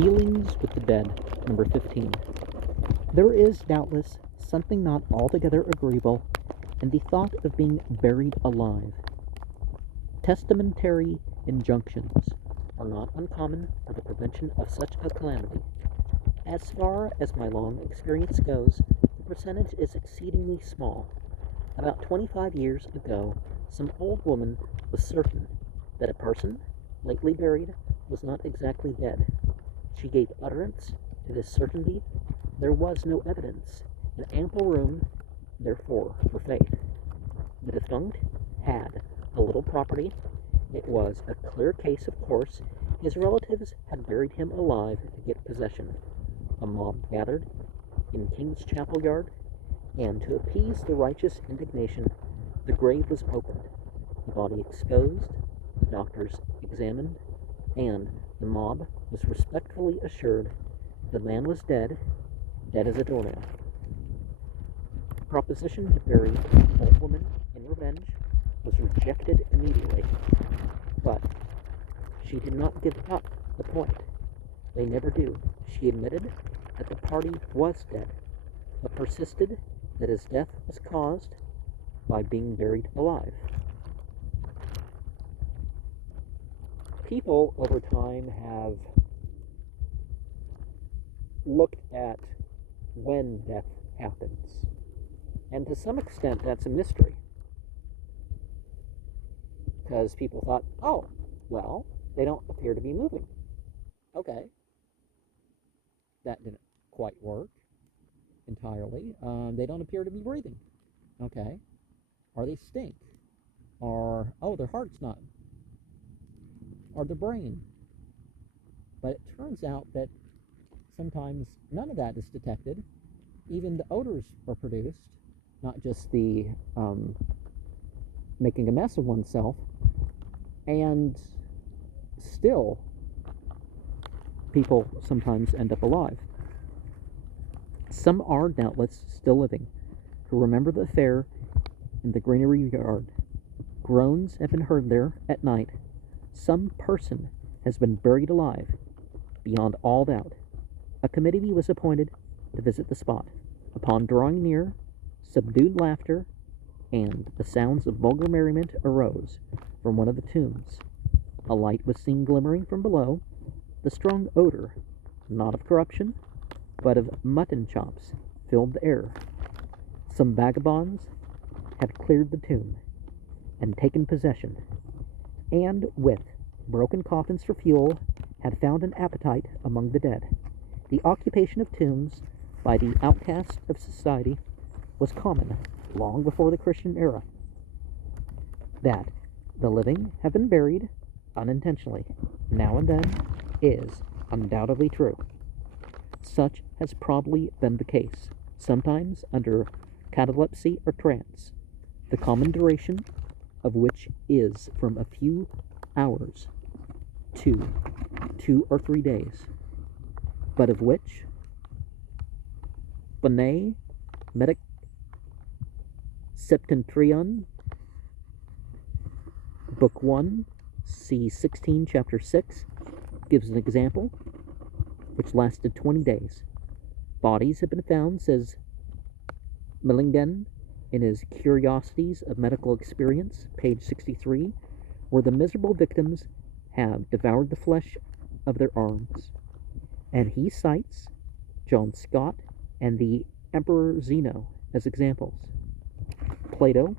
Dealings with the Dead, number 15. There is doubtless something not altogether agreeable in the thought of being buried alive. Testamentary injunctions are not uncommon for the prevention of such a calamity. As far as my long experience goes, the percentage is exceedingly small. About 25 years ago, some old woman was certain that a person lately buried was not exactly dead. She gave utterance to this certainty. There was no evidence, and ample room, therefore, for faith. The defunct had a little property. It was a clear case, of course. His relatives had buried him alive to get possession. A mob gathered in King's Chapel Yard, and to appease the righteous indignation, the grave was opened, the body exposed, the doctors examined, and the mob was respectfully assured the man was dead, dead as a doornail. The proposition to bury the old woman in revenge was rejected immediately, but she did not give up the point. They never do. She admitted that the party was dead, but persisted that his death was caused by being buried alive. People over time have looked at when death happens, and to some extent that's a mystery, because people thought, oh, well, they don't appear to be moving. Okay, that didn't quite work entirely. They don't appear to be breathing. Okay, or they stink, or oh, their heart's not, or the brain. But it turns out that sometimes none of that is detected. Even the odors are produced, not just the making a mess of oneself, and still people sometimes end up alive. Some are doubtless still living, who remember the affair in the granary yard. Groans have been heard there at night. Some person has been buried alive, beyond all doubt. A committee was appointed to visit the spot. Upon drawing near, subdued laughter and the sounds of vulgar merriment arose from one of the tombs. A light was seen glimmering from below. The strong odor, not of corruption, but of mutton chops, filled the air. Some vagabonds had cleared the tomb and taken possession, and with broken coffins for fuel, had found an appetite among the dead. The occupation of tombs by the outcasts of society was common long before the Christian era. That the living have been buried unintentionally now and then is undoubtedly true. Such has probably been the case, sometimes under catalepsy or trance, the common duration of which is from a few hours to 2 or 3 days, but of which Bene Medic Septentrion, Book 1, c. 16, Chapter 6, gives an example, which lasted 20 days. Bodies have been found, says Millingen in his Curiosities of Medical Experience, page 63, where the miserable victims have devoured the flesh of their arms. And he cites John Scott and the Emperor Zeno as examples. Plato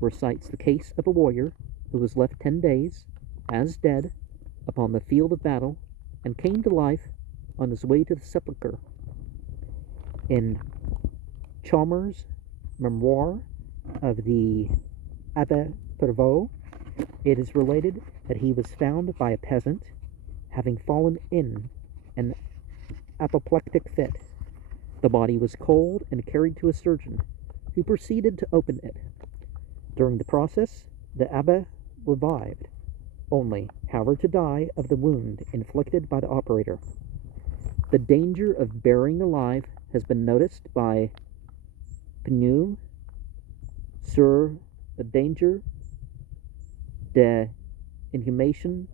recites the case of a warrior who was left 10 days as dead upon the field of battle and came to life on his way to the sepulchre. In Chalmers' memoir of the Abbe Prévost, it is related that he was found by a peasant having fallen in an apoplectic fit. The body was cold and carried to a surgeon, who proceeded to open it. During the process, the abbe revived, only, however, to die of the wound inflicted by the operator. The danger of burying alive has been noticed by Pinu sur the danger de inhumations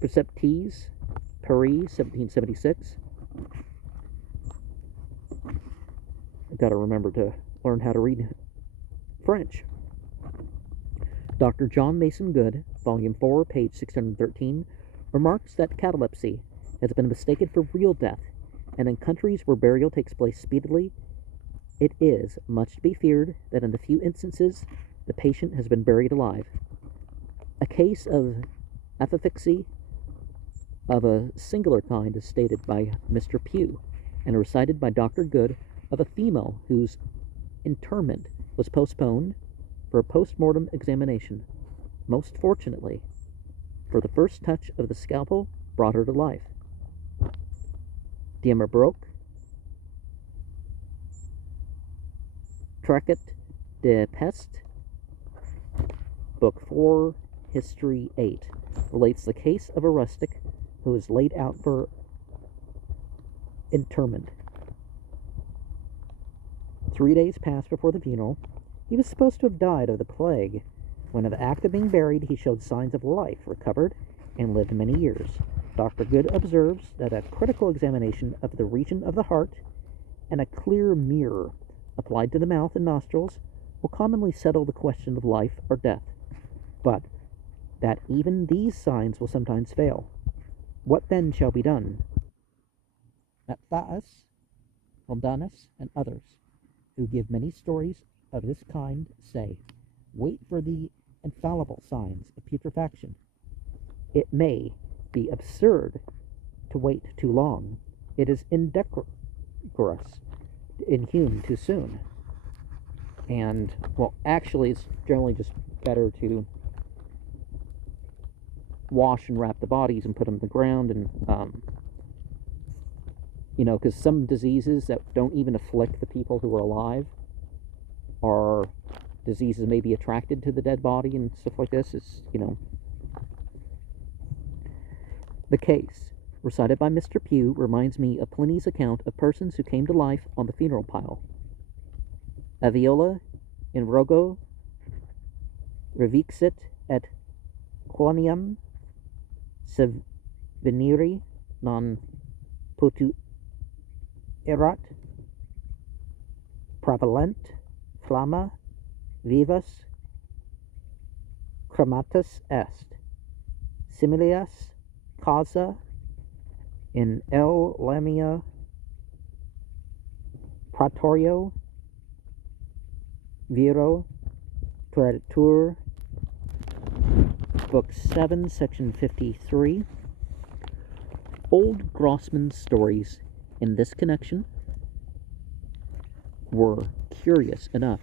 perceptives Paris, 1776. I've got to remember to learn how to read French. Dr. John Mason Good, Volume 4, page 613, remarks that catalepsy has been mistaken for real death, and in countries where burial takes place speedily, it is much to be feared that in a few instances the patient has been buried alive. A case of apoplexy of a singular kind is stated by Mr. Pugh, and recited by Dr. Good, of a female whose interment was postponed for a post-mortem examination. Most fortunately, for the first touch of the scalpel brought her to life. Diemerbroek, Tracket de Peste, Book 4, History 8, relates the case of a rustic who was laid out for interment. 3 days passed before the funeral. He was supposed to have died of the plague. When in the act of being buried, he showed signs of life, recovered, and lived many years. Dr. Good observes that a critical examination of the region of the heart and a clear mirror applied to the mouth and nostrils will commonly settle the question of life or death, but that even these signs will sometimes fail. What then shall be done? Matthias, Holdanus, and others, who give many stories of this kind, say, wait for the infallible signs of putrefaction. It may be absurd to wait too long. It is indecorous, inhuman too soon. And, well, actually, it's generally just better to wash and wrap the bodies and put them in the ground, and because some diseases that don't even afflict the people who are alive are diseases may be attracted to the dead body and stuff like this. It's the case recited by Mr. Pugh reminds me of Pliny's account of persons who came to life on the funeral pile. Aviola in rogo revixit et quoniam veniri non potu erat pravalent flamma vivas crematus est similias causa in el lamia pratorio viro praetur, Book 7, Section 53. Old Grossman's stories in this connection were curious enough.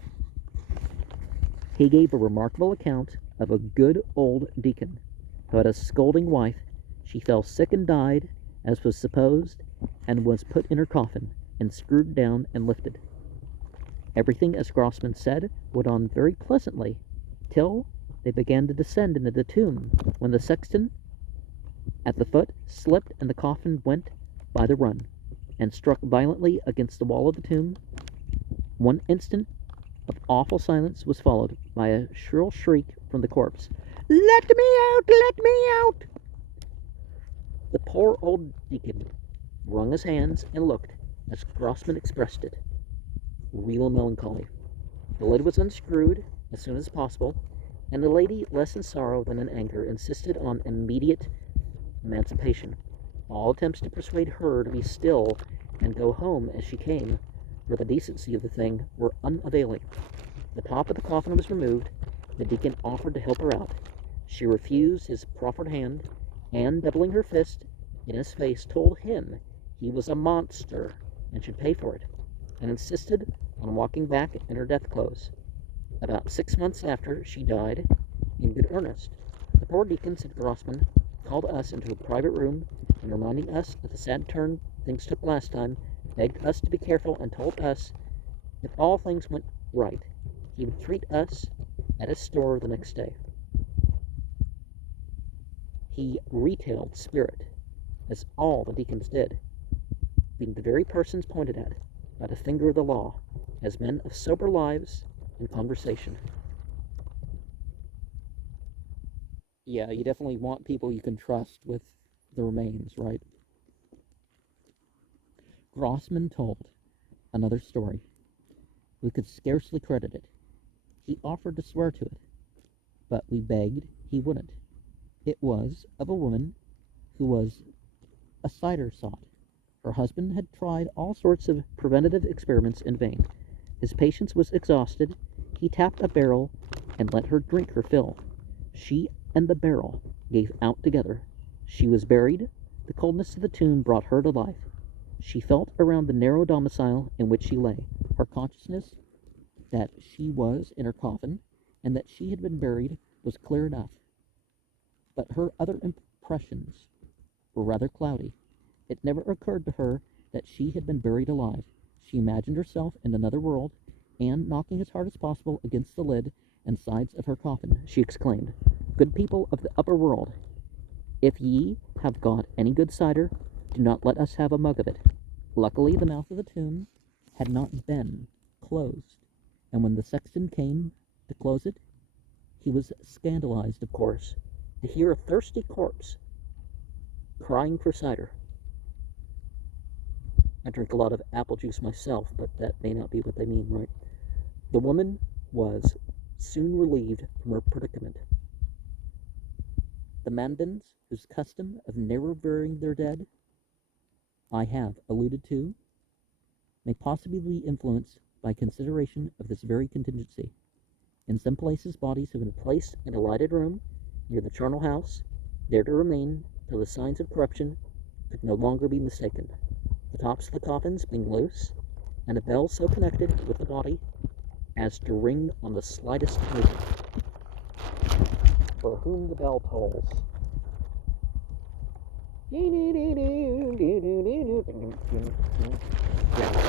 He gave a remarkable account of a good old deacon who had a scolding wife. She fell sick and died, as was supposed, and was put in her coffin, and screwed down and lifted. Everything, as Grossman said, went on very pleasantly, till they began to descend into the tomb, when the sexton, at the foot, slipped, and the coffin went by the run, and struck violently against the wall of the tomb. One instant of awful silence was followed by a shrill shriek from the corpse. "Let me out! Let me out!" The poor old deacon wrung his hands and looked, as Grossman expressed it, real melancholy. The lid was unscrewed as soon as possible, and the lady, less in sorrow than in anger, insisted on immediate emancipation. All attempts to persuade her to be still and go home as she came, for the decency of the thing, were unavailing. The top of the coffin was removed. The deacon offered to help her out. She refused his proffered hand, and, doubling her fist in his face, told him he was a monster and should pay for it, and insisted on walking back in her death clothes. About 6 months after, she died in good earnest. The poor deacon, said Grossman, called us into a private room, and reminding us of the sad turn things took last time, begged us to be careful, and told us if all things went right, he would treat us at his store the next day. He retailed spirit, as all the deacons did, being the very persons pointed at by the finger of the law, as men of sober lives and conversation. Yeah, you definitely want people you can trust with the remains, right? Grossman told another story. We could scarcely credit it. He offered to swear to it, but we begged he wouldn't. It was of a woman who was a cider sot. Her husband had tried all sorts of preventative experiments in vain. His patience was exhausted. He tapped a barrel and let her drink her fill. She and the barrel gave out together. She was buried. The coldness of the tomb brought her to life. She felt around the narrow domicile in which she lay. Her consciousness that she was in her coffin and that she had been buried was clear enough. But her other impressions were rather cloudy. It never occurred to her that she had been buried alive. She imagined herself in another world, and, knocking as hard as possible against the lid and sides of her coffin, she exclaimed, "Good people of the upper world, if ye have got any good cider, do not let us have a mug of it." Luckily, the mouth of the tomb had not been closed, and when the sexton came to close it, he was scandalized, of course, to hear a thirsty corpse crying for cider. I drink a lot of apple juice myself, but that may not be what they mean, right? The woman was soon relieved from her predicament. The Mandans, whose custom of never burying their dead I have alluded to, may possibly be influenced by consideration of this very contingency. In some places, bodies have been placed in a lighted room near the charnel house, there to remain till the signs of corruption could no longer be mistaken, the tops of the coffins being loose, and a bell so connected with the body as to ring on the slightest movement. For whom the bell tolls. Yeah.